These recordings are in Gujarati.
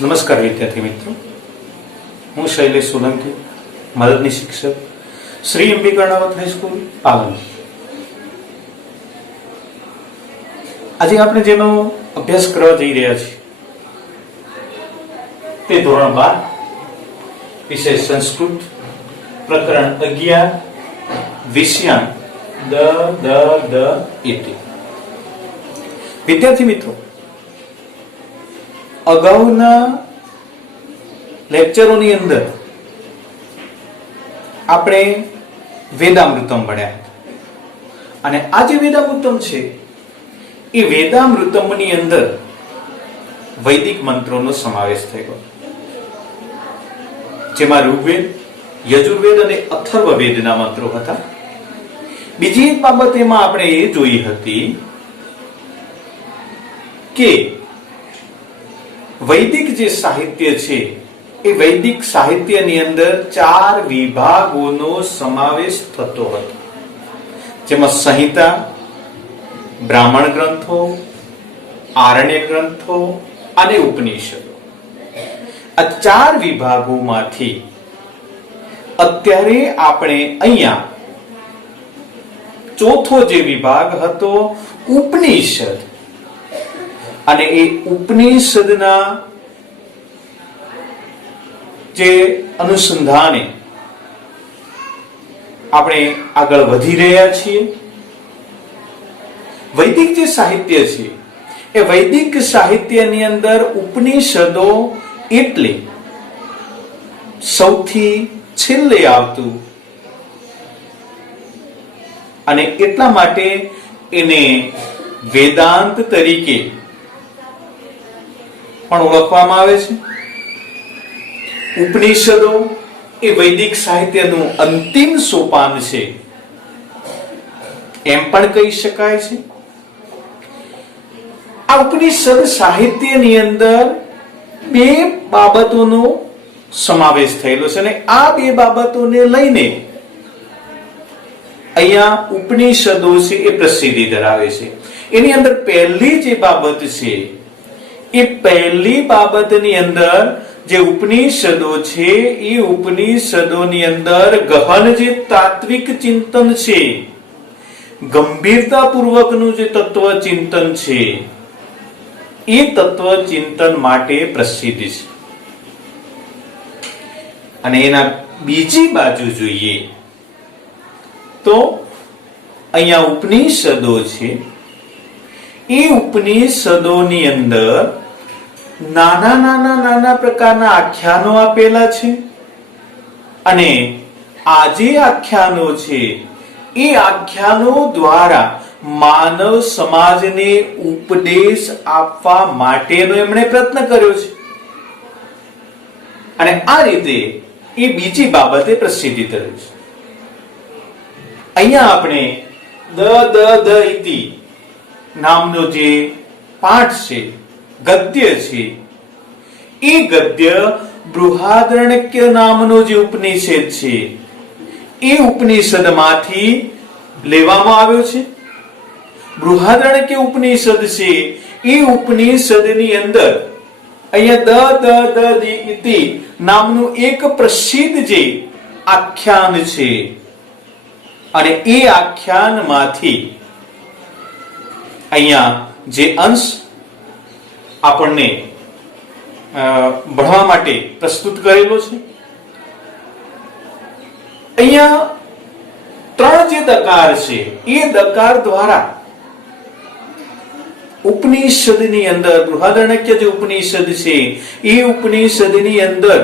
નમસ્કાર વિદ્યાર્થી મિત્રો, હું શૈલેષ સોલંકી, મદદની શિક્ષક, શ્રી એમબી કર્ણાવત હાઈસ્કૂલ પાલન. આજે આપણે જેનો અભ્યાસ કરવા જઈ રહ્યા છીએ તે ધોરણ 12 વિષય સંસ્કૃત, પ્રકરણ 11, વિષયાંક દ ઇતિ. વિદ્યાર્થી મિત્રો, અગાઉના લેક્ચરોની અંદર આપણે વેદામૃતમ ભણ્યા અને આ જે વેદામૃતમ છે એ વેદામૃતમની અંદર વૈદિક મંત્રોનો સમાવેશ થયો, જેમાં ઋગ્વેદ, યજુર્વેદ અને અથર્વવેદના મંત્રો હતા. બીજી એક બાબત એમાં આપણે એ જોઈ હતી કે વૈદિક જે સાહિત્ય છે એ વૈદિક સાહિત્યની અંદર 4 વિભાગોનો સમાવેશ થતો હતો, જેમાં સંહિતા, બ્રાહ્મણ ગ્રંથો, આરણ્ય ગ્રંથો અને ઉપનિષદો. આ 4 વિભાગોમાંથી અત્યારે આપણે અહીંયા ચોથો જે વિભાગ હતો ઉપનિષદ, અને એ ઉપનિષદના જે અનુસંધાને આપણે આગળ વધી રહ્યા છીએ. વૈદિક જે સાહિત્ય છે એ વૈદિક સાહિત્યની અંદર ઉપનિષદો એટલે સૌથી છેલ્લે આવતું, અને એટલા માટે એને વેદાંત તરીકે પણ ઓળખવામાં આવે છે. ઉપનિષદો એ વૈદિક સાહિત્યનું અંતિમ સોપાન છે એમ પણ કહી શકાય છે. આ ઉપનિષદ સાહિત્યની અંદર 2 બાબતોનો સમાવેશ થયેલો છે, અને આ 2 બાબતોને લઈને અહીંયા ઉપનિષદો છે એ પ્રસિદ્ધિ ધરાવે છે. એની અંદર પહેલી જે બાબત છે એ પહેલી બાબતની અંદર જે ઉપનિષદો છે એ ઉપનિષદોની અંદર ગહન જે તાત્વિક ચિંતન છે, ગંભીરતાપૂર્વકનું જે તત્વ ચિંતન છે એ તત્વ ચિંતન માટે પ્રસિદ્ધ છે. અને એના બીજી બાજુ જોઈએ તો અહીંયા ઉપનિષદો છે એ ઉપનિષદોની અંદર નાના પ્રકારના આખ્યાનો આપેલા છે, અને આ જે આખ્યાનો છે એ આખ્યાનો દ્વારા માનવ સમાજને ઉપદેશ આપવા માટેનો એમણે પ્રયત્ન કર્યો છે. અને આ રીતે એ બીજી બાબતે પ્રસિદ્ધિ ધરે છે. અહીંયા આપણે દ ઇતિ નામનો જે પાઠ છે, ગદ્ય છે, એ ગદ્ય બૃહદારણ્યક નામનો જે ઉપનિષદ છે એ ઉપનિષદમાંથી લેવામાં આવ્યો છે. બૃહદારણ્યક ઉપનિષદ છે એ ઉપનિષદની અંદર અહીંયા દ ઇતિ નામનું એક પ્રસિદ્ધ જે આખ્યાન છે, અને એ આખ્યાનમાંથી અહીંયા જે અંશ આપણને ભણવા માટે પ્રસ્તુત કરેલો છે. અહીંયા 3 જે દકાર છે એ દકાર દ્વારા ઉપનિષદની અંદર બૃહદારણ્યક જે ઉપનિષદ છે એ ઉપનિષદની અંદર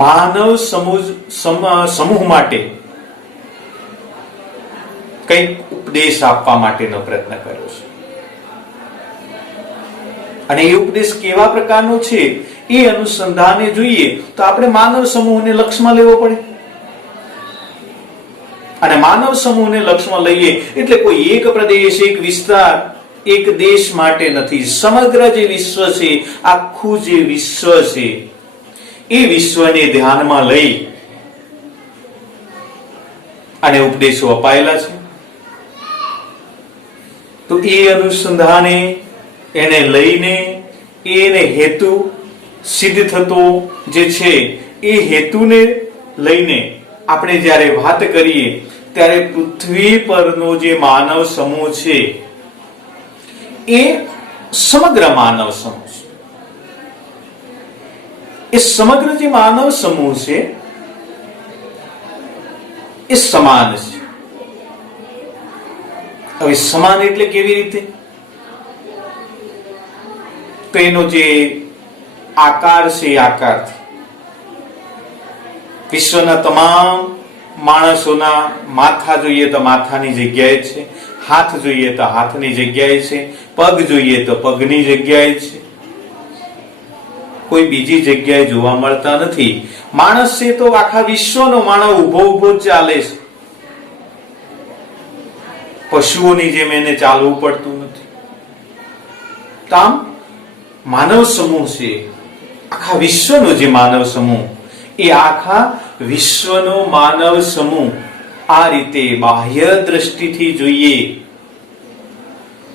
માનવ સમૂહ માટે કંઈક ઉપદેશ આપવા માટેનો પ્રયત્ન કર્યો છે. અને એ ઉપદેશ કેવા પ્રકારનો છે એ અનુસંધાને જોઈએ તો આપણે માનવ સમૂહને લક્ષ્યમાં લેવો પડે, અને માનવ સમૂહને લક્ષ્યમાં લઈએ એટલે કોઈ એક પ્રદેશ, એક વિસ્તાર, એક દેશ માટે નથી. સમગ્ર જે વિશ્વ છે, આખું જે વિશ્વ છે એ વિશ્વને ધ્યાનમાં લઈ અને ઉપદેશો અપાયેલા છે. તો એ અનુસંધાને એને લઈને એને હેતુ સિદ્ધ થતો જે છે એ હેતુને લઈને આપણે જ્યારે વાત કરીએ ત્યારે પૃથ્વી પરનો જે માનવ સમૂહ છે એ સમગ્ર માનવ સમૂહ છે. એ સમગ્ર જે માનવ સમૂહ છે એ સમાન છે. હવે સમાન એટલે કેવી રીતે? તો એનો જે આકાર છે એ આકારથી વિશ્વના તમામ માણસોના માથા જોઈએ તો માથાની જગ્યાએ છે, હાથ જોઈએ તો હાથની જગ્યાએ છે, પગ જોઈએ તો પગની જગ્યાએ છે, કોઈ બીજી જગ્યાએ જોવા મળતા નથી. માણસ છે તો આખા વિશ્વનો માનવ ઉભો ઉભો ચાલે છે. પશુઓની જેમ એને ચાલવું પડતું નથી. તો આમ માનવ સમૂહ છે, આખા વિશ્વનો જે માનવ સમૂહ, એ આખા વિશ્વનો માનવ સમૂહ આ રીતે બાહ્ય દ્રષ્ટિથી જોઈએ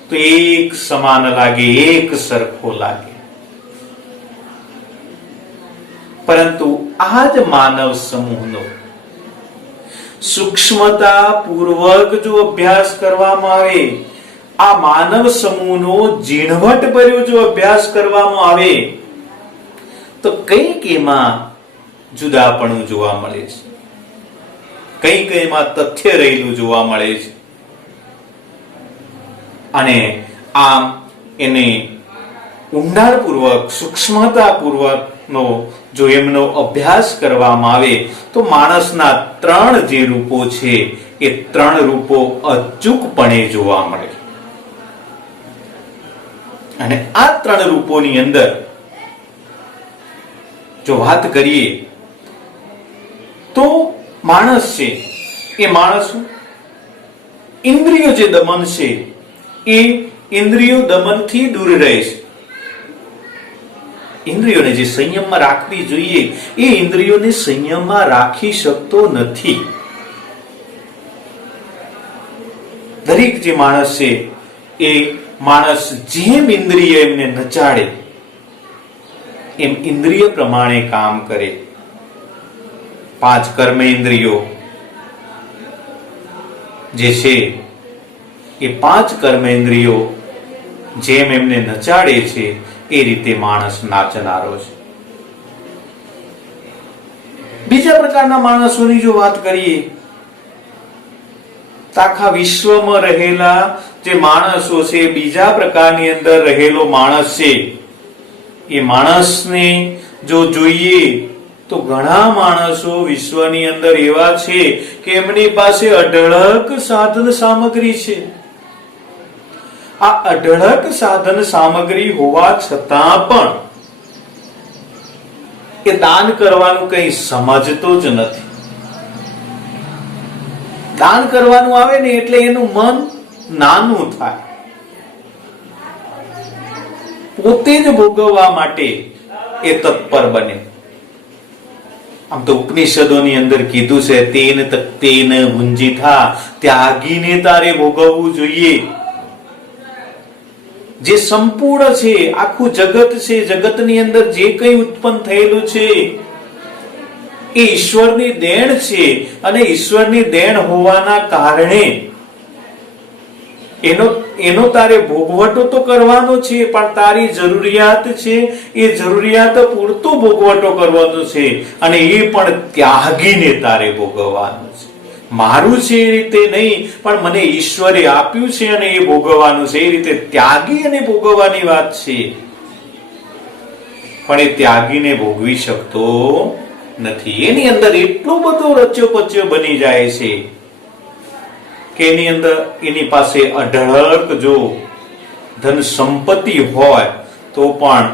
તો એક સમાન લાગે, એક સરખો લાગે. પરંતુ આ જ માનવ સમૂહનો સૂક્ષ્મતા પૂર્વક જો અભ્યાસ કરવામાં આવે, આ માનવ સમૂહનો ઝીણવટભર્યો જો અભ્યાસ કરવામાં આવે તો કંઈક એમાં જુદાપણું જોવા મળે છે, કંઈક એમાં તથ્ય રહેલું જોવા મળે છે. અને આમ એને ઊંડાણપૂર્વક સૂક્ષ્મતાપૂર્વકનો જો એમનો અભ્યાસ કરવામાં આવે તો માણસના 3 જે રૂપો છે એ 3 રૂપો અચૂકપણે જોવા મળે. અને આ 3 રૂપોની અંદર જો વાત કરીએ તો માણસ છે એ માણસ ઇન્દ્રિયો જે દમન છે એ ઇન્દ્રિયો દમનથી દૂર રહે છે. ઇન્દ્રિયોને જે સંયમમાં રાખવી જોઈએ એ ઇન્દ્રિયોને સંયમમાં રાખી શકતો નથી. દરેક જે માણસ છે એ માણસ જેમ ઇન્દ્રિય એમને નચાડે એમ ઇન્દ્રિય પ્રમાણે કામ કરે. 5 કર્મેન્દ્રિયો જે છે એ 5 કર્મેન્દ્રિયો જેમ એમને નચાડે છે એ રીતે માણસ નાચનારો છે. બીજા પ્રકારના માણસોની જો વાત કરીએ તો આખા વિશ્વમાં રહેલા જે માણસો છે, બીજા પ્રકારની અંદર રહેલો માણસ છે, એ માણસને જો જોઈએ તો ઘણા માણસો વિશ્વની અંદર એવા છે કે એમની પાસે અઢળક સાધન સામગ્રી છે. આ અઢળક સાધન સામગ્રી હોવા છતાં પણ એ દાન કરવાનું કંઈ સમજતો જ નથી. દાન કરવાનું આવે ને એટલે એનું મન નાનું થાય, પોતે જ ભોગવવા માટે એ તત્પર બને. આમ તો ઉપનિષદોની અંદર કીધું છે તેન તક્તેન ભુંજીથા, ત્યાગીને તારે ભોગવવું જોઈએ. જે સંપૂર્ણ છે, આખું જગત છે, જગતની અંદર જે કંઈ ઉત્પન્ન થયેલું છે એ ઈશ્વરની દેણ છે. અને ઈશ્વરની દેણ હોવાના કારણે એનો તારે ભોગવટો તો કરવાનો છે, પણ તારી જરૂરિયાત છે એ જરૂરિયાત પૂરતો ભોગવટો કરવાનો છે. અને એ પણ ત્યાગીને તારે ભોગવવાનું છે. મારું છે એ રીતે નહીં, પણ મને ઈશ્વરે આપ્યું છે અને એ ભોગવવાનું છે. એ રીતે ત્યાગી અને ભોગવવાની વાત છે. પણ એ ત્યાગીને ભોગવી શકતો નથી. એની અંદર એટલો બધો રચ્યો પચ્યો બની જાય છે કે એની અંદર એની પાસે અઢળક જો ધન સંપત્તિ હોય તો પણ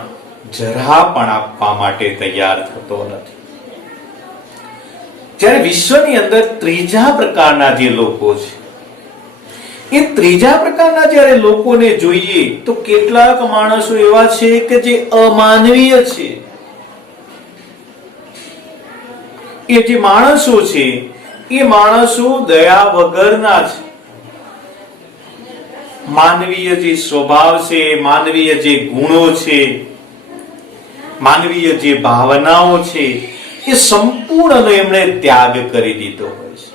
જરા પણ આપવા માટે તૈયાર થતો નથી. જ્યારે વિશ્વની અંદર ત્રીજા પ્રકારના જે લોકો છે, એ ત્રીજા પ્રકારના જ્યારે લોકોને જોઈએ તો કેટલાક માણસો એવા છે કે જે અમાનવીય છે. એ જે માણસો છે એ માણસો દયા વગરના છે. માનવીય જે સ્વભાવ છે, માનવીય જે ગુણો છે માનવીય જે ભાવનાઓ છે એ સંપૂર્ણનો એમણે ત્યાગ કરી દીધો હોય છે.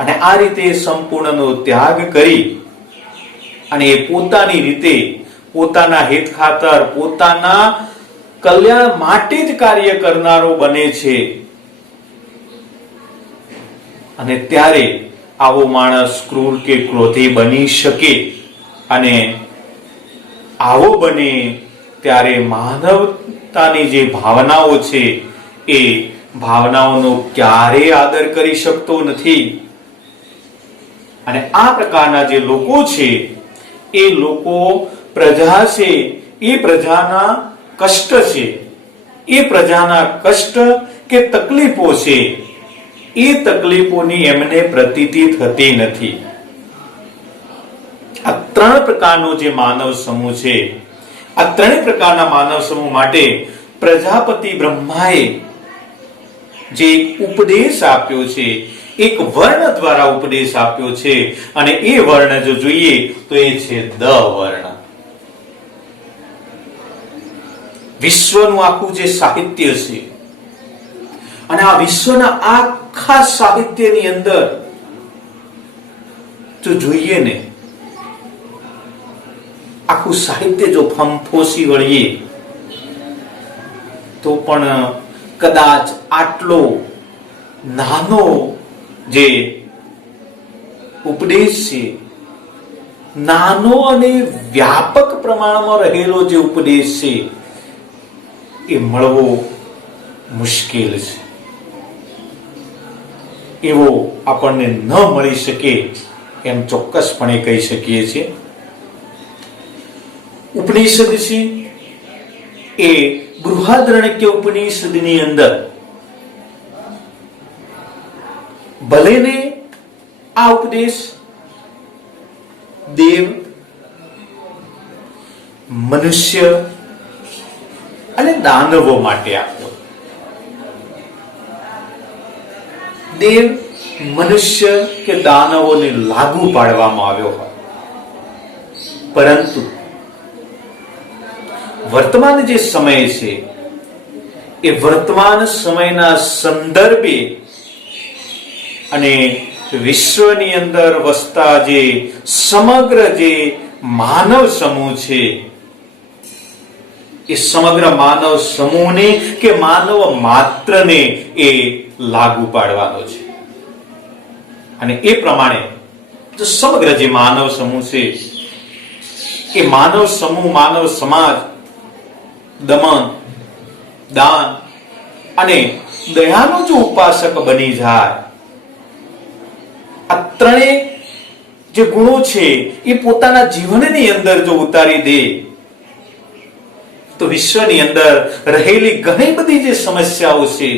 અને આ રીતે સંપૂર્ણનો ત્યાગ કરી અને એ પોતાની રીતે પોતાના હિત ખાતર પોતાના કલ્યાણ માટે જ કાર્ય કરનારો બને છે. અને ત્યારે આવો માણસ ક્રૂર કે ક્રોધી બની શકે, અને આવો બને ત્યારે માનવતાની જે ભાવનાઓ છે એ ભાવનાઓનો ક્યારેય આદર કરી શકતો નથી. અને આ પ્રકારના જે લોકો છે એ લોકો પ્રજા છે, એ પ્રજાના કષ્ટ છે, એ પ્રજાના કષ્ટ કે તકલીફો છે, એ તકલીફોની એમને પ્રતીતિ થતી નથી. આ ત્રણ પ્રકારનો જે માનવ સમૂહ છે, આ ત્રણેય પ્રકારના માનવ સમૂહ માટે પ્રજાપતિ બ્રહ્માએ જે ઉપદેશ આપ્યો છે, એક વર્ણ દ્વારા ઉપદેશ આપ્યો છે, અને એ વર્ણ જો જોઈએ તો એ છે દ વર્ણ. વિશ્વનું આખું જે સાહિત્ય છે, અને આ વિશ્વના આખા સાહિત્યની અંદર જો જોઈએ ને, આખું સાહિત્ય જો ફંફોસી વળીએ તો પણ કદાચ આટલો નાનો જે ઉપદેશ છે, નાનો અને વ્યાપક પ્રમાણમાં રહેલો જે ઉપદેશ છે, એ મળવો મુશ્કેલ છે. એવો આપણને ન મળી શકે એમ ચોક્કસપણે કહી શકીએ છીએ. ઉપનિષદ છે એ બૃહદારણ્યક ઉપનિષદની અંદર ભલે ને આ ઉપદેશ દેવ, મનુષ્ય અને દાનવો માટે આપ્યો. દેવ, મનુષ્ય કે દાનવોને લાગુ પાડવામાં આવ્યો હોય, પરંતુ વર્તમાન જે સમય છે એ વર્તમાન સમયના સંદર્ભે અને વિશ્વની અંદર વસતા જે સમગ્ર જે માનવ સમૂહ છે, એ સમગ્ર માનવ સમૂહને કે માનવ માત્રને એ લાગુ પાડવાનો છે. અને એ પ્રમાણે જો સમગ્ર જે માનવ સમૂહ છે, એ માનવ સમૂહ, માનવ સમાજ દમન, દાન અને દયાનો જો ઉપાસક બની જાય, આ ત્રણેય જે ગુણો છે એ પોતાના જીવનની અંદર જો ઉતારી દે તો વિશ્વની અંદર રહેલી ઘણી બધી જે સમસ્યાઓ છે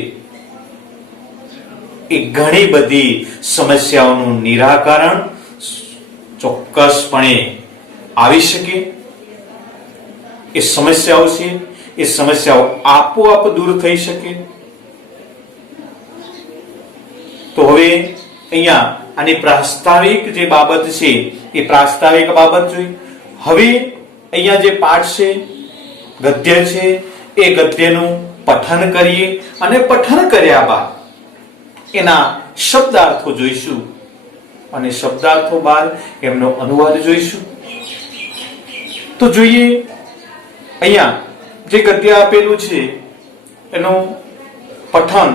એ ઘણી બધી સમસ્યાઓનું નિરાકરણ ચોક્કસપણે આવી શકે. એ સમસ્યાઓ છે એ સમસ્યાઓ આપોઆપ દૂર થઈ શકે. તો હવે અહીંયા આની પ્રાસ્તાવિક જે બાબત છે એ પ્રાસ્તાવિક બાબત જોઈ. હવે અહીંયા જે પાઠ છે, ગદ્ય છે, એ ગદ્યનું પઠન કરીએ, અને પઠન કર્યા બાદ એના શબ્દાર્થો જોઈશું, અને શબ્દાર્થો બાદ એમનો અનુવાદ જોઈશું. તો જોઈએ અહીંયા જે ગદ્ય આપેલું છે એનું પઠન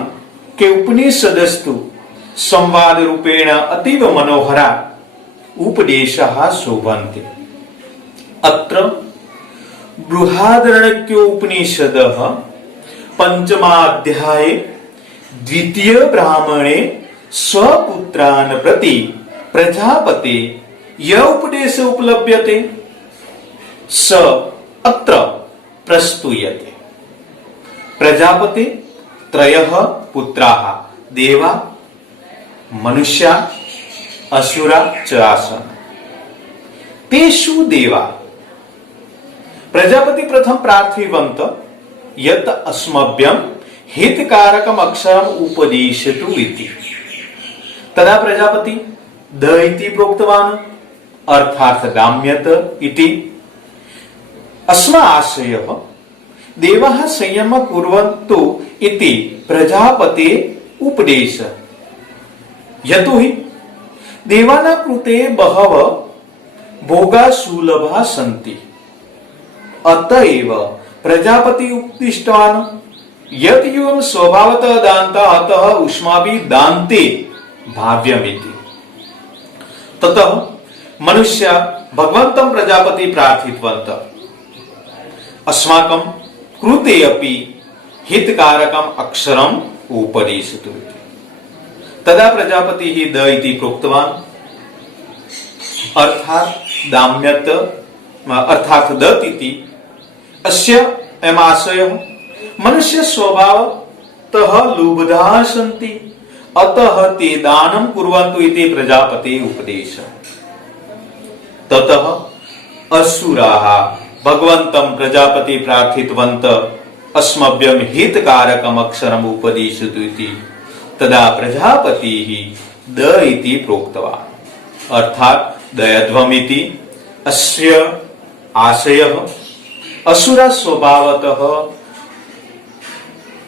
કે ઉપનિષદસ્તુ સંવાદ રૂપેણ અતીવ મનોહરા ઉપદેશઃ શોભન્તે. અત્ર બૃહદારણ્યકો ઉપનિષદઃ પંચમાધ્યાયે દ્વિતીય બ્રાહ્મણે સ્વપુત્રાન પ્રતિ પ્રજાપતે ય ઉપદેશ ઉપલભ્યતે સ અત્ર પ્રસ્તુયતે. પ્રજાપતિ ત્રયઃ પુત્રાઃ દેવા મનુષ્યા અસુરા ચ આસન. તેષુ દેવા પ્રજાપતિ પ્રથમ પ્રાર્થિવંત યત અસ્મભ્યમ હિતકારકમ અક્ષરમ ઉપદેશતુ ઇતિ. તદા પ્રજાપતિ દ ઇતિ પ્રોક્તવાન અર્થાર્થ ગામ્યત ઇતિ. अस्मा आशयः देवाः संयम कुर्वन्तु इति प्रजापते उपदेश। यतो हि देवानां कृते बहव भोगा सुलभा सन्ति, अतएव प्रजापति उपदिष्टवान् यत् एवं स्वभावतः दान्ता अतः उष्माभिः दान्ते भाव्यमिति। ततः मनुष्या भगवन्तं प्रजापति प्रार्थितवन्तः अस्माकं कृते अपि हितकारकम् अक्षरम् उपदिशतु। तदा प्रजापतिः द इति प्रोक्तवान्, अर्थात् दाम्यत अर्थात् दत् इति अस्य अयमाशयः। मनुष्य स्वभावतः लुब्धाः सन्ति, अतः ते दानं कुर्वन्तु इति प्रजापते उपदेशः। ततः असुराः भगवन्तं प्रजापति प्रार्थितवन्तः अस्मभ्यं हितकारकम् अक्षरम् उपदिशतु इति। तदा प्रजापतिः द इति प्रोक्तवान्, अर्थात् दयध्वमिति अस्य आशयः। असुरा स्वभावतः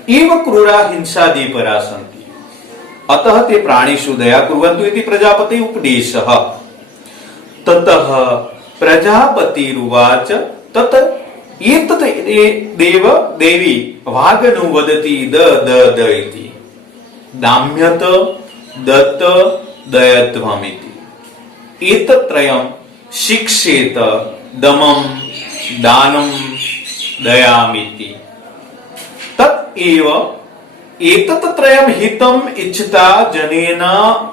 एव क्रूरा हिंसादिपरा सन्ति, अतः ते प्राणिषु दया कुर्वन्तु इति प्रजापते उपदेशः। ततः प्रजापतिरुवाच तत् एतत् देव देवी भागनुवदति द द द इति दाम्यत दत्त दयध्वमिति एतत्त्रयं शिक्षेत दमं दानं दयामिति। तत् एव एतत्त्रयं हितम् इच्छता जनेन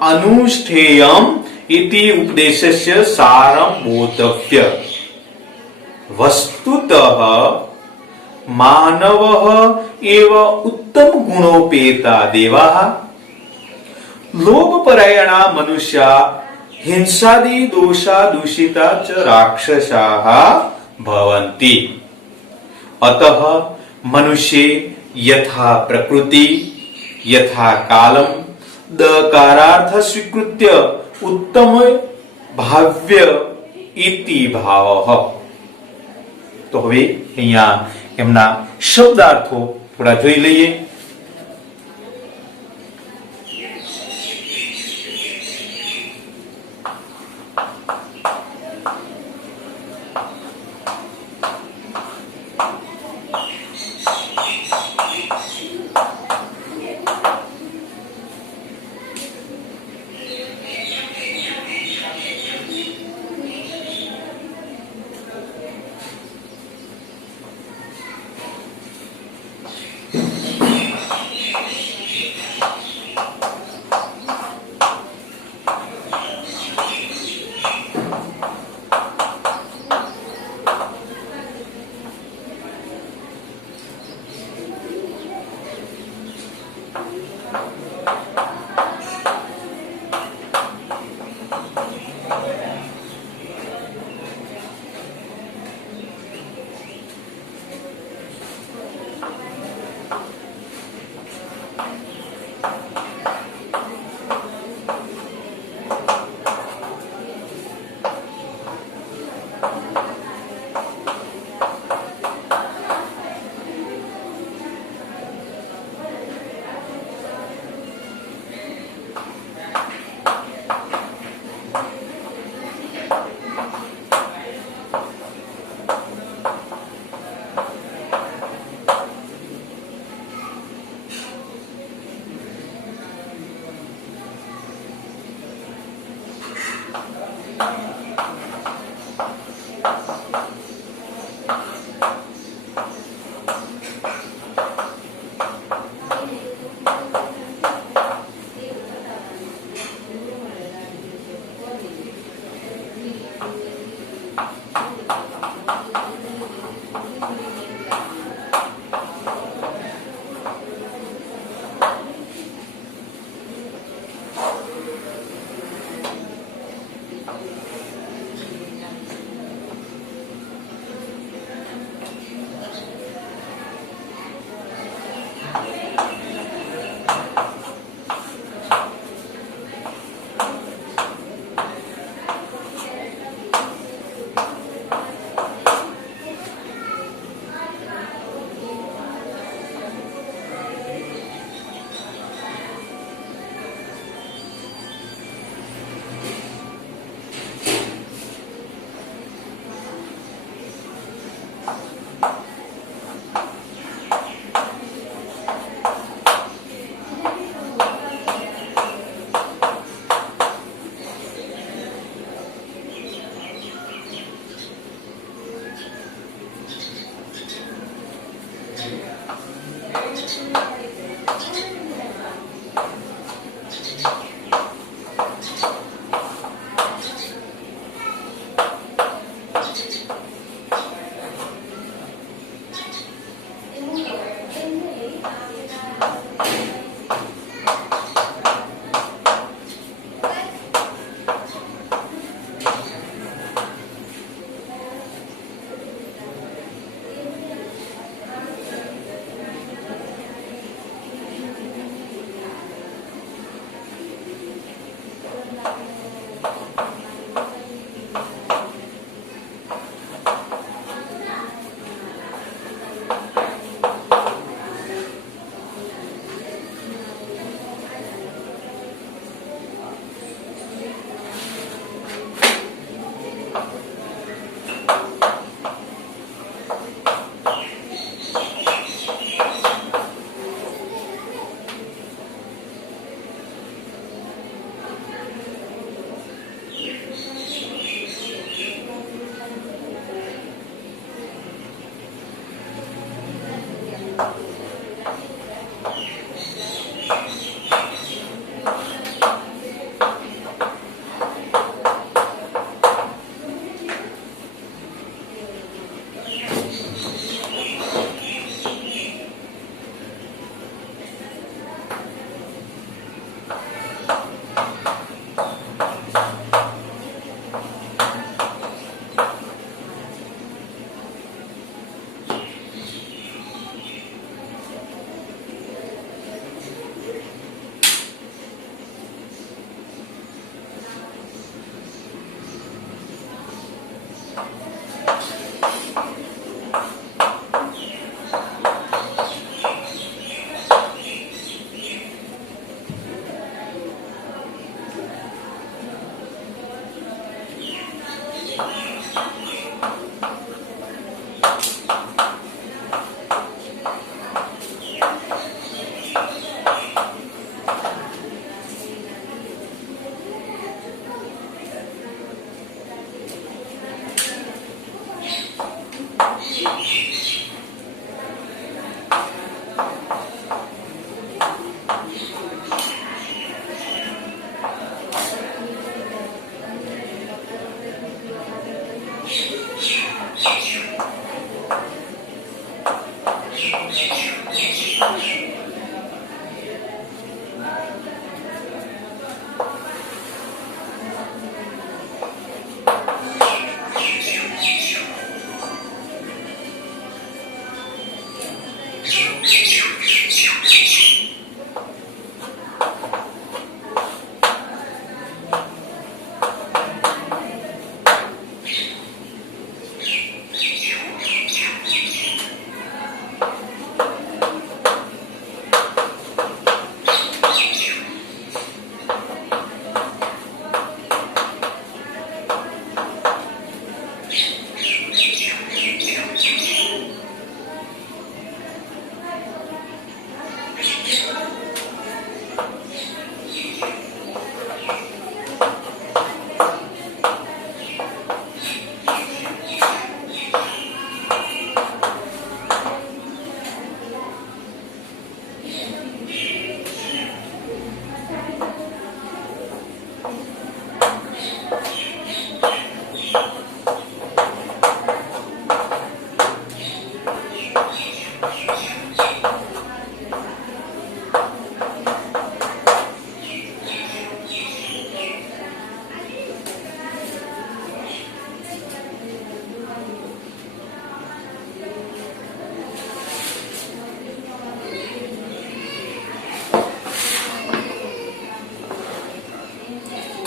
अनुष्ठेयम् इति उपदेशस्य सारं बोद्धव्य। वस्तुतः मानवः एव उत्तम गुणोपेता देवाः, लोभपरायणा मनुष्या, हिंसादि दोषा दूषिता च राक्षसाः भवन्ति। अतः मनुष्ये यथा प्रकृति यथा कालम दकारार्थ स्वीकृत्य उत्तम भाव्य इति भावः। तो હવે અહીંયા એમના શબ્દાર્થો થોડા જોઈ લઈએ।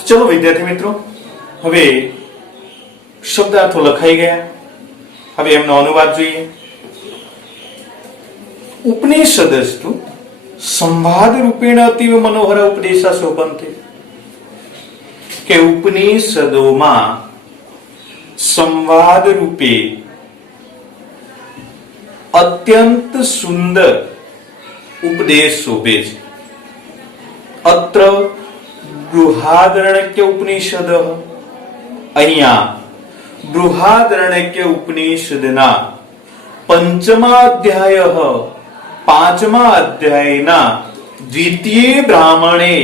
ચલો વિદ્યાર્થી મિત્રો, હવે શબ્દાર્થો લખાઈ ગયા. હવે એમનો અનુવાદ જોઈએ. ઉપનિષદસ્તુ સંવાદ રૂપેણ અતીવ મનોહર ઉપદેશા શોભંતે. કે ઉપનિષદોમાં સંવાદ રૂપે અત્યંત સુંદર ઉપદેશ શોભે છે. અત્ર બૃહાદરણ્યક ઉપનિષદ. અહીંયા બૃહાદરણ્યક ઉપનિષદના પંચમા અધ્યાય, પાંચમા અધ્યાયના દ્વિતીય બ્રાહ્મણે,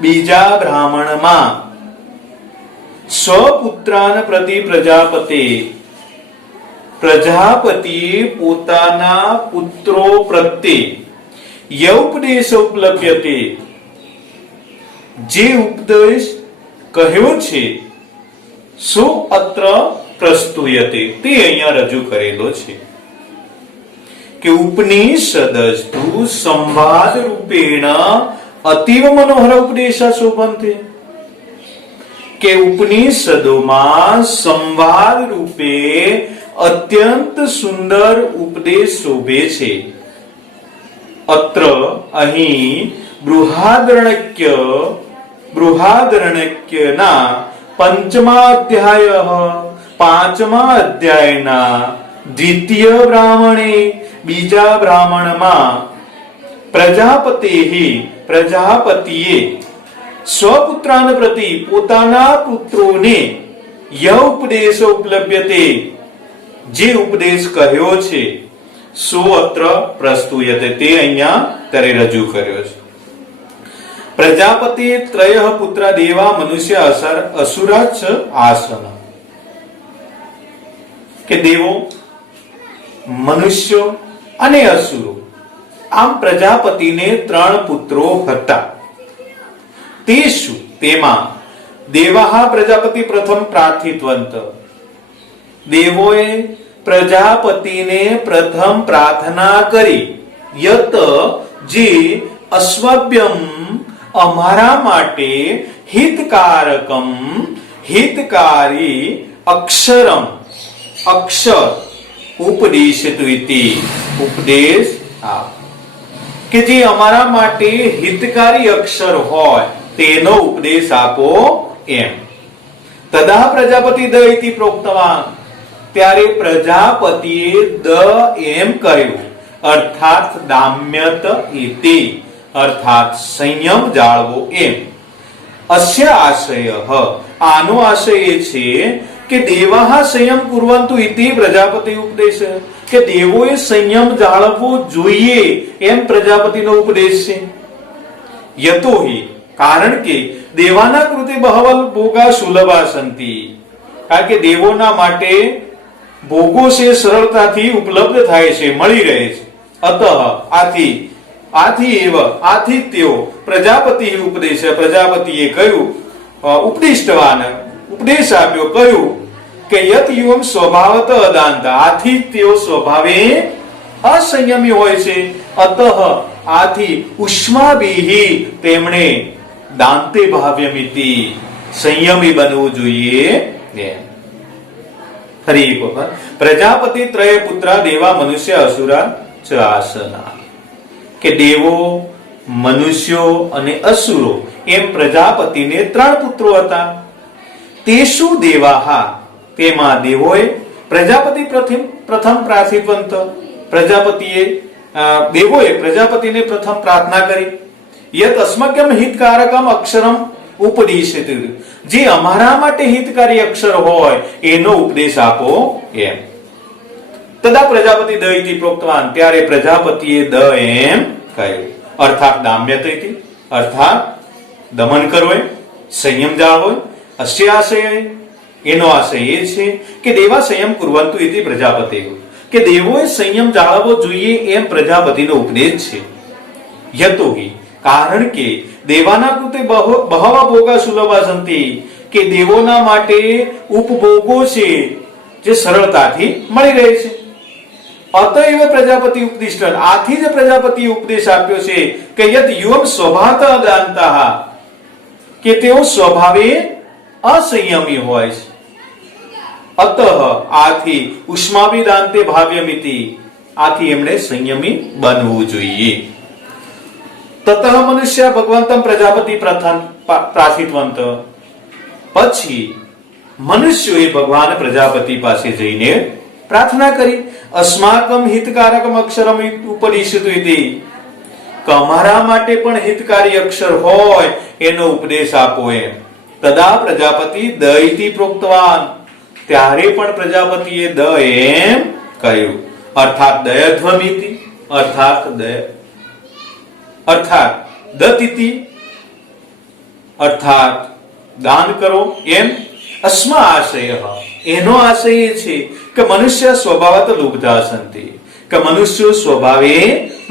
બીજા બ્રાહ્મણમાં સ્વપુત્રાન પ્રતિ પ્રજાપતે, પ્રજાપતિએ પોતાના પુત્રો પ્રત્યે યૌપદેશ ઉપલભ્યતે, જે ઉપદેશ કહ્યો છે, સો અત્ર પ્રસ્તુયતે, તે અહીંયા રજૂ કરેલો છે. કે ઉપનિષદસ્તુ સંવાદ રૂપેણ અતીવ મનોહર ઉપદેશા શોભંતે. કે ઉપનિષદોમાં સંવાદ રૂપે અત્યંત સુંદર ઉપદેશ શોભે છે. અત્ર અહીં બૃહાદરણ્યકના પંચમા અધ્યાય, પાંચમા અધ્યાયના દ્વિતીય બ્રાહ્મણે, બીજા બ્રાહ્મણમાં પ્રજાપતિએ સ્વપુત્રાન પ્રતિ, પોતાના પુત્રોને યૌપદેશ ઉપલભ્યતે, જે ઉપદેશ કહ્યો છે, સો અત્ર પ્રસ્તુયતે, તે અહીંયા ત્યારે રજૂ કર્યો છે. પ્રજાપતિ ત્રય પુત્ર દેવા મનુષ્ય અસુરા ચ આસન. કે દેવો, મનુષ્યો અને અસુરો, આમ પ્રજાપતિને 3 પુત્રો હતા. તે શું? તેમાં દેવાહ પ્રજાપતિ પ્રથમ પ્રાર્થિત્વંત. દેવોએ પ્રજાપતિને પ્રથમ પ્રાર્થના કરી. યત, જે અસ્વભ્યમ, અમારા માટે હિતકારકમ, હિતકારી અક્ષરમ, અક્ષર ઉપદેશિત ઇતિ, ઉપદેશ આપ. કે જે અમારા માટે હિતકારી અક્ષર હોય તેનો ઉપદેશ આપો એમ. તદા પ્રજાપતિ દ ઇતિ પ્રોક્તવાન. ત્યારે પ્રજાપતિએ દ એમ કહ્યું, અર્થાત દામ્યત ઇતિ, અર્થાત સંયમ જાળવો એમ. અસ્ય આશય, આનો આશય એ છે કે દેવાહ સંયમ કુર્વંતુ ઇતિ પ્રજાપતિ ઉપદેશ. કે દેવોએ સંયમ જાળવવો જોઈએ એમ પ્રજાપતિનો ઉપદેશ છે. યતોહિ, કારણ કે દેવાના કૃતે બહવલ ભોગા સુલભા સંતિ. કારણ કે દેવોના માટે ભોગો છે સરળતાથી ઉપલબ્ધ થાય છે, મળી રહે છે. અતઃ, આથી તેઓ પ્રજાપતિ ઉપદેશ, પ્રજાપતિએ કહ્યું, ઉપદિષ્ટવાન, ઉપદેશ આપ્યો, કહ્યું કે યત યુવમ સ્વભાવત અદાનતા. આથી તેઓ સ્વભાવે અસંયમી હોય છે. અતઃ, આથી ઉષ્માભિઃ, તેમણે દાંતે ભાવ્યમિતિ, સંયમી બનવું જોઈએ. ફરી એક વખત. પ્રજાપતિ ત્રય પુત્ર દેવા મનુષ્ય અસુરા ચ આસના. કે દેવો, મનુષ્યો અને અસુરો એમ પ્રજાપતિને 3 પુત્રો હતા. તે શું દેવાહા, તેમાં દેવોએ પ્રજાપતિ પ્રથમ પ્રાર્થિત્વંત, દેવોએ પ્રજાપતિને પ્રથમ પ્રાર્થના કરી. યત અસ્મક્યમ હિતકારકમ અક્ષરમ ઉપદેશિત, જે અમારા માટે હિતકારી અક્ષર હોય એનો ઉપદેશ આપો એમ. તદા પ્રજાપતિ દ ઇતિ પ્રોક્તવાન. ત્યારે પ્રજાપતિએ દ એમ કહ્યું, અર્થાત દામ્યત ઇતિ, અર્થાત દમન કરવો, સંયમ જાળવો. અસ્ય આશય, એનો આશય એ છે કે દેવા સંયમ કુર્વંતુ ઇતિ પ્રજાપતિ. કે દેવોએ સંયમ જાળવવો જોઈએ એમ પ્રજાપતિનો ઉપદેશ છે. યતોહિ, કારણ કે દેવાના કૃતે બહવા ભોગા સુલભા સંતિ. કે દેવોના માટે ઉપભોગો છે જે સરળતાથી મળી રહે છે. અતએવ પ્રજાપતિ ઉપદિષ્ટ, આથી જ પ્રજાપતિ ઉપદેશ આપ્યો છે કે યત યુવમ સ્વભાવત અદાનતા. કે તેઓ સ્વભાવે અસંયમી હોય છે. અતઃ આથી ઉષ્માવિદાંતે ભાવ્યમિતિ, આથી એમણે સંયમી બનવું જોઈએ. તતઃ મનુષ્ય ભગવંતમ પ્રજાપતિ પ્રાર્થિતવંત, પછી મનુષ્યોએ ભગવાન પ્રજાપતિ પાસે જઈને પ્રાર્થના કરી. અસ્માકમ હિતકારકમ અક્ષરમ ઉપનિષિતુ ઇતિ, કે અમારા માટે પણ હિતકારી અક્ષર હોય એનો ઉપદેશ આપો એમ. તદા પ્રજાપતિ દ ઇતિ પ્રોક્તવાન, ત્યારે પણ પ્રજાપતિએ દ એમ કહ્યું. અર્થાત દયધ્વમિતિ, અર્થાત દતિતિ, અર્થાત દાન કરો એમ. અસ્મા આશય, એનો આશય એ છે કે મનુષ્ય સ્વભાવત લુબ્ધા સંતિ, કે મનુષ્યો સ્વભાવે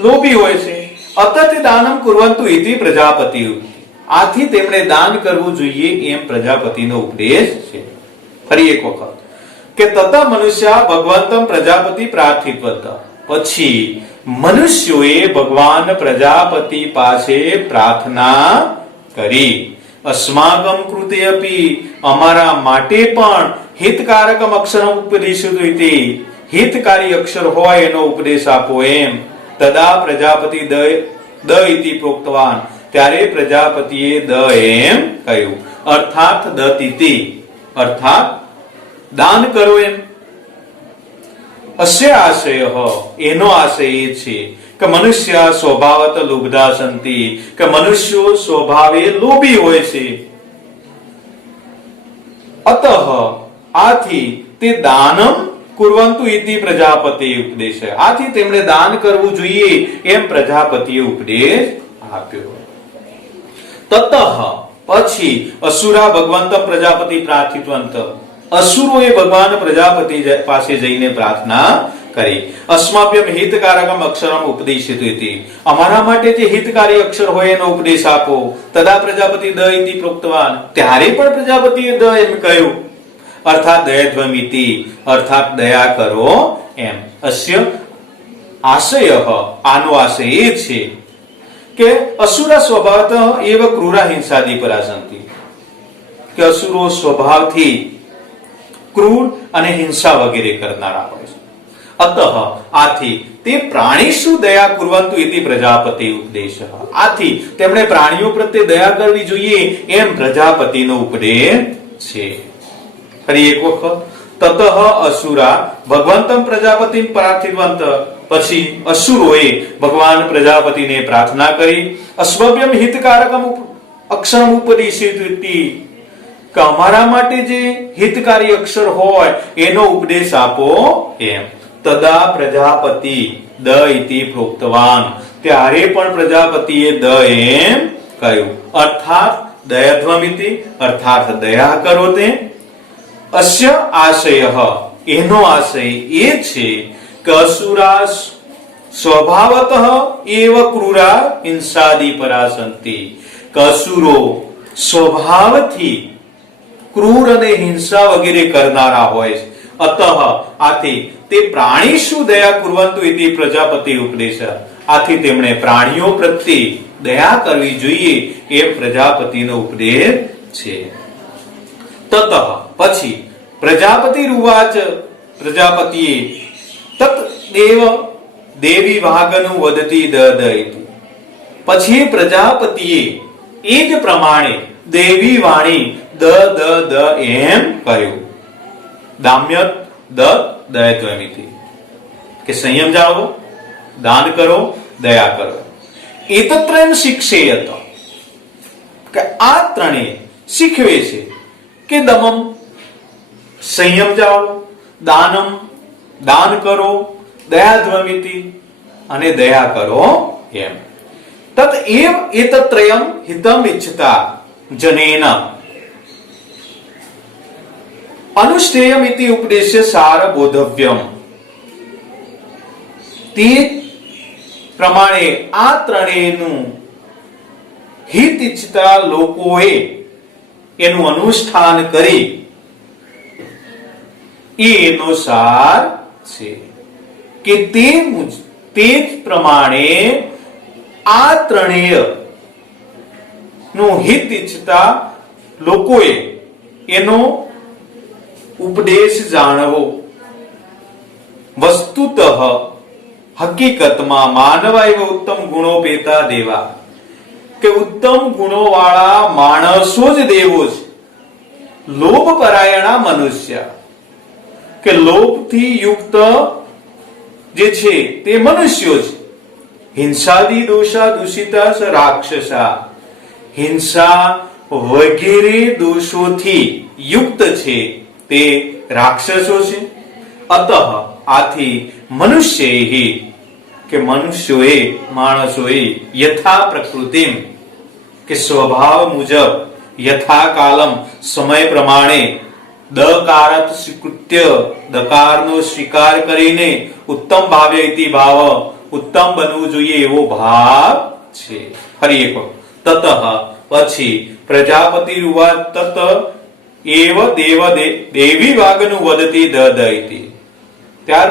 લોભી હોય છે. અતઃ દાનમ કુર્વંતુ ઇતિ પ્રજાપતિ, આથી તેમણે દાન કરવું જોઈએ એમ પ્રજાપતિનો ઉપદેશ છે. ફરી એક વખત કે તત મનુષ્ય ભગવંતમ પ્રજાપતિ પ્રાર્થિતવત, પછી મનુષ્યોએ ભગવાન પ્રજાપતિ પાસે પ્રાર્થના કરી. અસ્માકમ કૃતે અપી, અમારા માટે પણ હિતકારકમ અક્ષરમ ઉપદેશિતુ ઇતિ, હિતકારી અક્ષર હોય એનો ઉપદેશ આપો એમ. તદા પ્રજાપતિ દ ઇતિ પ્રોક્તવાન, ત્યારે પ્રજાપતિએ દ એમ કહ્યું. અર્થાત દતિતિ, અર્થાત દાન કરો એમ. અસ્ય આશય, એનો આશય એ છે કે મનુષ્ય સ્વભાવત લુબ્ધા સંતિ, કે મનુષ્યો સ્વભાવે લોભી હોય છે. અતઃ આથી તે દાનમ કુર્વંતુ ઇતિ પ્રજાપતિ ઉપદેશ, આથી તેમણે દાન કરવું જોઈએ એમ પ્રજાપતિએ ઉપદેશ આપ્યો. તતઃ પછી અસુરા ભગવંતમ પ્રજાપતિ પ્રાર્થિતવંત, અસુરોએ ભગવાન પ્રજાપતિ પાસે જઈને પ્રાર્થના કરી. અસ્માભ્યમ હિતકારકમ અક્ષરમ ઉપદેશિતુ ઇતિ, અમારા માટે જે હિતકારી અક્ષર હોય એનો ઉપદેશ આપો. તદા પ્રજાપતિ દ ઇતિ પ્રોક્તવાન, ત્યારે પણ પ્રજાપતિએ દ એમ કહ્યું. અર્થાત દયધ્વમિતિ, અર્થાત દયા કરો એમ. અસ્ય આશય, આનો આશય એ છે કે અસુરા સ્વભાવતઃ એવ ક્રૂરા હિંસાદી પરાસંતિ, કે અસુરો સ્વભાવથી ક્રૂર અને હિંસા વગેરે કરનારા હોય છે. અતઃ આથી તે પ્રાણીષુ દયા કુર્વંતુ ઇતિ પ્રજાપતિ ઉપદેશ, આથી તેમણે પ્રાણીઓ પ્રત્યે દયા કરવી જોઈએ એમ પ્રજાપતિનો ઉપદેશ છે. ફરી એક વખત તતઃ અસુરા ભગવંતમ પ્રજાપતિ પ્રાર્થિતવંત, પછી અસુરોએ ભગવાન પ્રજાપતિને પ્રાર્થના કરી. અસ્મભ્યમ હિતકારકમ અક્ષરમ ઉપદેશિતુ ઇતિ, કે અમારા માટે જે હિતકારી અક્ષર હોય એનો ઉપદેશ આપો એમ. તદા પ્રજાપતિ દ ઇતિ પ્રોક્તવાન, ત્યારે પણ પ્રજાપતિએ દ એમ કહ્યું. અર્થાત દયધ્વમિતિ, અર્થાત દયા કરો તે. અસ્ય આશય, એનો આશય એ છે કે અસુરા સ્વભાવતઃ એવ ક્રૂરા હિંસાદી પરાસંતિ, કે અસુરો સ્વભાવથી ક્રૂર અને હિંસા વગેરે કરનારા હોય છે. અતઃ આથી તે પ્રાણીષુ દયા કુર્વંતુ ઇતિ પ્રજાપતિ ઉપદેશ, આથી તેમણે પ્રાણીઓ પ્રત્યે દયા કરવી જોઈએ એ પ્રજાપતિનો ઉપદેશ છે. તતઃ પછી પ્રજાપતિ રૂવાચ, પ્રજાપતિએ તત દેવ દેવી વાગનું વદતી દ ઇતિ, પછી પ્રજાપતિએ એ જ પ્રમાણે દેવી વાણી દ દ દ એમ કહ્યું. દામ્યત દ દયત્વમિતિ, કે સંયમ જાળવો, દાન કરો, દયા કરો. એતત્રયમ શિક્ષેયત, કે આ ત્રણેય શીખવે છે કે દમમ સંયમ જાળવો, દાનમ દાન કરો, દયાધ્વમિતિ અને દયા કરો એમ. તત એવ એતત્રયમ હિતમ ઇચ્છતા જનેન અનુષ્ઠેયમ ઇતિ ઉપદેશ્ય સાર બોધવ્યમ, તે પ્રમાણે આ ત્રણેયનું હિત ઈચ્છતા લોકોએ એનું અનુષ્ઠાન કરી એનો સાર છે કે તે જ પ્રમાણે આ ત્રણેય નું હિત ઈચ્છતા લોકોએ એનો ઉપદેશ જાણવો. વસ્તુતઃ હકીકતમાં માનવા એવા ઉત્તમ ગુણો પેતા દેવા, કે ઉત્તમ ગુણો વાળા માણસો જ દેવો છે. લોભ પરાયણા મનુષ્ય, કે લોભથી યુક્ત જે છે તે મનુષ્યો છે. હિંસાદી દોષા દૂષિતા સ રાક્ષસા, હિંસા વગેરે દોષોથી યુક્ત છે તે રાક્ષસો છે. અતઃ આથી મનુષ્યૈ, કે મનુષ્યોએ માણસોએ યથા પ્રકૃતિમ, કે સ્વભાવ મુજબ, યથા કાલમ સમય પ્રમાણે, દકારત સ્વીકૃત્ય દકારનો સ્વીકાર કરીને, ઉત્તમ ભાવ્ય ઇતિ ભાવ, ઉત્તમ બનવું જોઈએ એવો ભાવ છે. ફરી એક વખત. તતઃ પછી પ્રજાપતિ ઉવાચ તત એવ દેવ દેવી વાગનું વદતી દદ ઇતિ. ત્યાર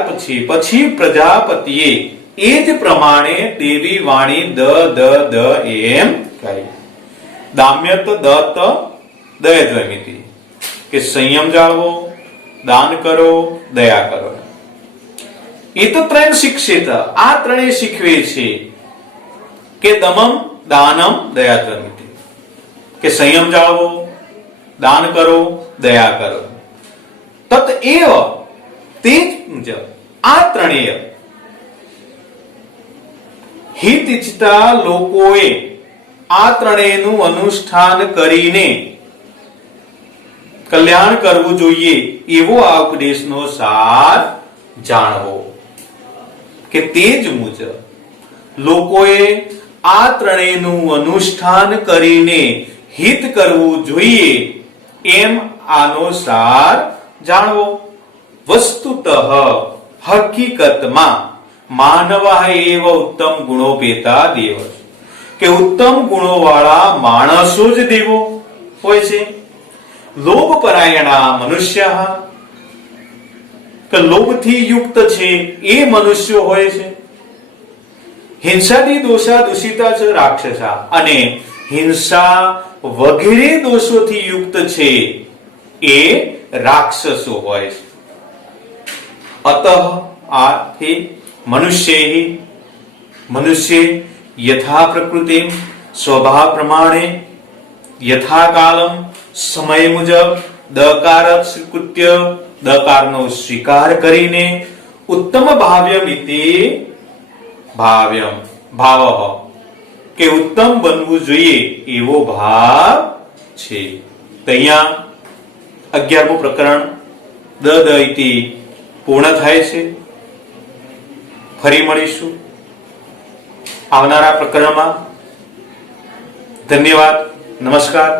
પછી પ્રજાપતિએ એ જ પ્રમાણે દેવી વાણી દ દ દ એમ કહી. દામ્યત દત્ત દયદ્વમિતિ, કે સંયમ જાળવો, દાન કરો, દયા કરો. એ તો ત્રણ શિક્ષિત, આ ત્રણેય શીખવે છે કે દમમ દાનમ દયાદ્વમિતિ, કે સંયમ જાળવો, દાન કરો, દયા કરો. તત એવ, તે જ મુજબ આ ત્રણેય હિત ઈચ્છતા લોકોએ આ ત્રણેયનું અનુષ્ઠાન કરીને કલ્યાણ કરવું જોઈએ એવો આ ઉપદેશનો સાર જાણવો. કે તે જ મુજબ લોકોએ આ ત્રણેયનું અનુષ્ઠાન કરીને હિત કરવું જોઈએ એમ આનો સાર જાણવો. વસ્તુતઃ હકીકતમાં માનવા એવ ઉત્તમ ગુણોપેતા દેવ, કે ઉત્તમ ગુણો વાળા માણસો જ દેવો હોય છે. લોભ પરાયણા મનુષ્ય, કે લોભથી યુક્ત છે એ મનુષ્યો હોય છે. હિંસાદી દોષા દૂષિતા છે રાક્ષસા, અને હિંસા વગેરે દોષોથી યુક્ત છે એ રાક્ષસો હોય છે. અતઃ આથી મનુષ્ય યથા પ્રકૃતિ સ્વભાવ પ્રમાણે, યથા કાલમ સમય મુજબ, દકારત સ્વીકૃત્ય દકારનો સ્વીકાર કરીને, ઉત્તમ ભાવ્યમ ઇતિ ભાવ્યમ ભાવ, કે ઉત્તમ બનવું જોઈએ એવો ભાવ છે. તો અહીંયા 11મું પ્રકરણ દ દ ઇતિ પૂર્ણ થાય છે. ફરી મળીશું આવનારા પ્રકરણમાં. ધન્યવાદ. નમસ્કાર.